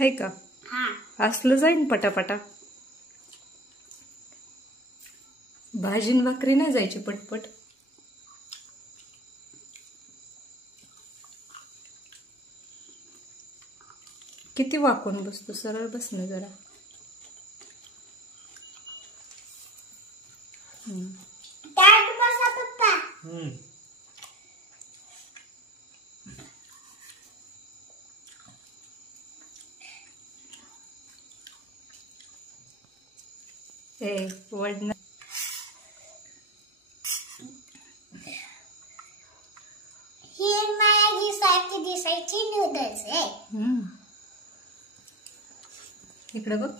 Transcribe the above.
है का? असलं जाईन पटापटा. भाजीन भाकरी नाही जायची पटपट. किती वाकून बसतो, सरळ बस ना जरा. वडना ही माझी सारखी दिसायची नूडल्स आहे. इकडे बघ.